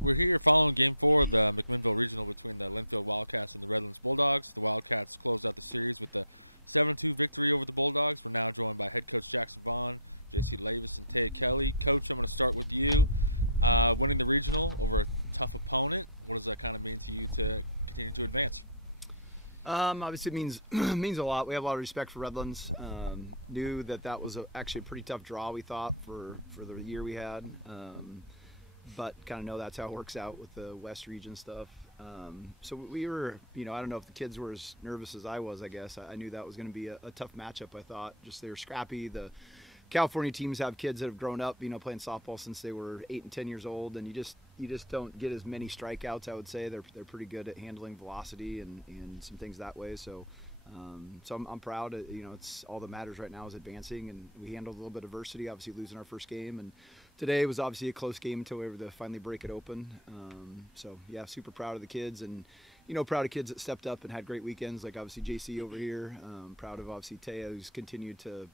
We're here following Game 4 of the McMinnville Regional between the Linfield Wildcats and the Redlands Bulldogs. The Wildcats closed out the series with the 7-2 victory over the Bulldogs. We're now joined by head coach Jackson Vaughan, Jacey Leyvas, and Tayah Kelley. Coach, I'm going to start with you. Winning the regional over a tough opponent, what does that kind of mean to you to continue to advance? Obviously, it means means a lot. We have a lot of respect for Redlands. Knew that was actually a pretty tough draw. We thought for the year we had, but kind of know that's how it works out with the West Region stuff. So we were, I don't know if the kids were as nervous as I was. I guess I knew that was going to be a tough matchup. I thought just they were scrappy. The California teams have kids that have grown up, playing softball since they were 8 and 10 years old, and you just don't get as many strikeouts. I would say they're pretty good at handling velocity and some things that way. So I'm proud. It's all that matters right now is advancing, and we handled a little bit of adversity, obviously losing our first game, and today was obviously a close game until we were able to finally break it open. So yeah, super proud of the kids, and proud of kids that stepped up and had great weekends, like obviously JC over here. Proud of obviously Tayah, who's continued to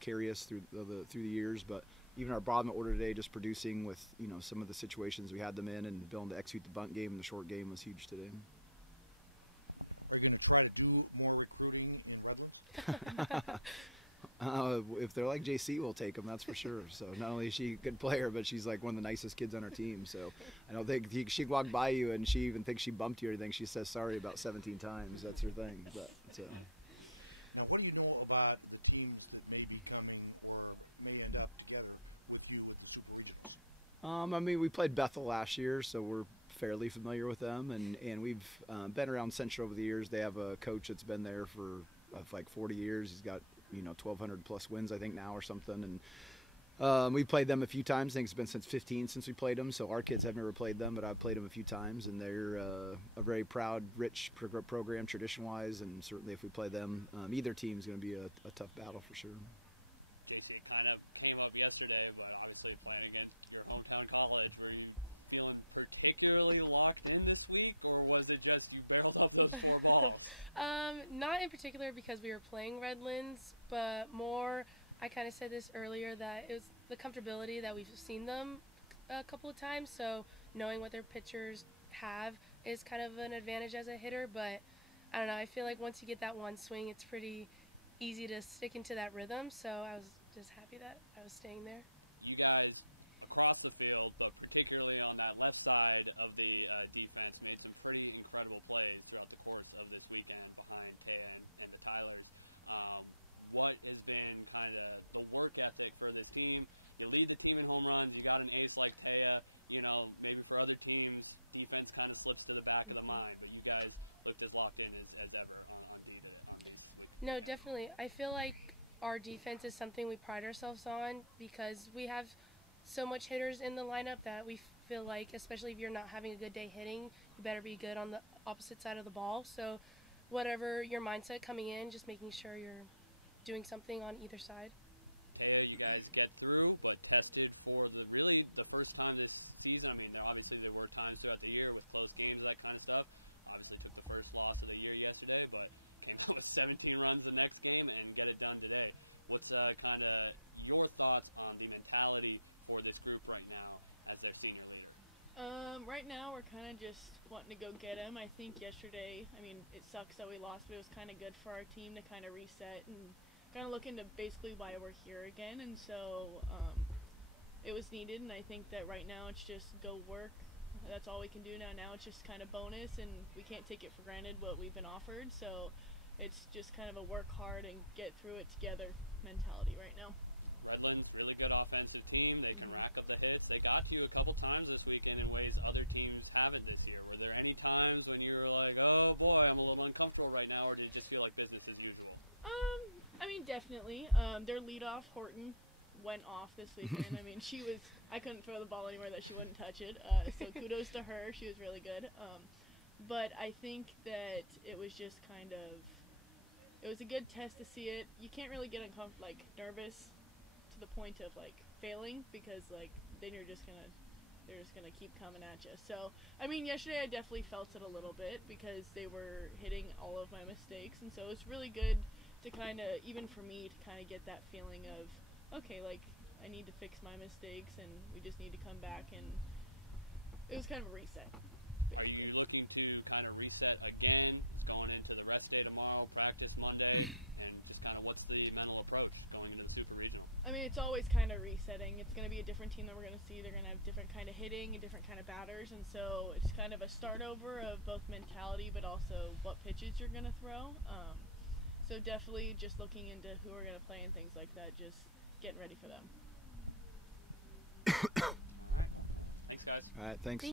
carry us through the years, but even our bottom order today, just producing with some of the situations we had them in, and being able to execute the bunt game and the short game was huge today. Are you going to try to do more recruiting in Redlands? If they're like JC, we'll take them, that's for sure. So not only is she a good player, but she's like one of the nicest kids on our team. So I don't think she'd walk by you and she even thinks she bumped you or anything. She says sorry about 17 times. That's her thing. But Now, what do you know about the teams that may be coming or may end up together with you with the Super Regionals? We played Bethel last year, so we're fairly familiar with them, and we've been around Central over the years. They have a coach that's been there for like 40 years. He's got 1,200 plus wins, I think, now or something, and we played them a few times. I think it's been since 15 since we played them, so our kids have never played them, but I've played them a few times, and they're a very proud, rich program tradition-wise, and certainly if we play them, either team is going to be a tough battle for sure. JC, it kind of came up yesterday, but obviously playing against your hometown college, were you feeling particularly locked in this week, or was it just you barreled up those 4 balls? Not in particular because we were playing Redlands, but more, I kind of said this earlier, that it was the comfortability that we've seen them a couple of times, so knowing what their pitchers have is kind of an advantage as a hitter, but I don't know, I feel like once you get that one swing, it's pretty easy to stick into that rhythm, so I was just happy that I was staying there. You guys across the field, but particularly on that left side of the defense, made some pretty incredible plays throughout the course of this weekend behind Tayah and the Tylers. What has been kind of the work ethic for this team? You lead the team in home runs. You got an ace like Tayah. Maybe for other teams, defense kind of slips to the back of the mind, but you guys looked as locked in as ever on D today, on these week. No, weekend. Definitely. I feel like our defense is something we pride ourselves on because we have so much hitters in the lineup that we feel like, especially if you're not having a good day hitting, you better be good on the opposite side of the ball. So whatever your mindset coming in, just making sure you're doing something on either side. Tayah, you guys get through, but tested for the first time this season. I mean, there were times throughout the year with close games, that kind of stuff. Obviously took the first loss of the year yesterday, but came out with 17 runs the next game and get it done today. What's kind of your thoughts on the mentality for this group right now as their senior leader? Right now we're kind of just wanting to go get him. I think yesterday, it sucks that we lost, but it was kind of good for our team to kind of reset and kind of look into basically why we're here again. And so it was needed, and I think that right now it's just go work. That's all we can do now. Now it's just kind of bonus, and we can't take it for granted what we've been offered. So it's just kind of a work hard and get through it together mentality right now. Redlands, really good offensive team. They can rack up the hits. They got to you a couple times this weekend in ways other teams haven't this year. Were there any times when you were like, oh boy, I'm a little uncomfortable right now, or did it just feel like business as usual? Definitely. Their leadoff, Horton, went off this weekend. I couldn't throw the ball anywhere that she wouldn't touch it. So kudos to her. She was really good. But I think that it was just it was a good test to see it. You can't really get nervous to the point of failing, because then they're just gonna keep coming at you. So yesterday I definitely felt it a little bit because they were hitting all of my mistakes, and so it's really good to even for me to get that feeling of, okay, I need to fix my mistakes and we just need to come back, and it was just kind of a reset. Are you looking to kind of reset again? It's going into the rest day tomorrow, practice Monday, and just kind of what's the mental approach going into the Super Regional? I mean, it's always kind of resetting. It's going to be a different team that we're going to see. They're going to have different kind of hitting and different kind of batters, and so it's kind of a start over of both mentality but also what pitches you're going to throw. So definitely just looking into who we're going to play and things like that, just getting ready for them. All right. Thanks, guys. All right, thanks.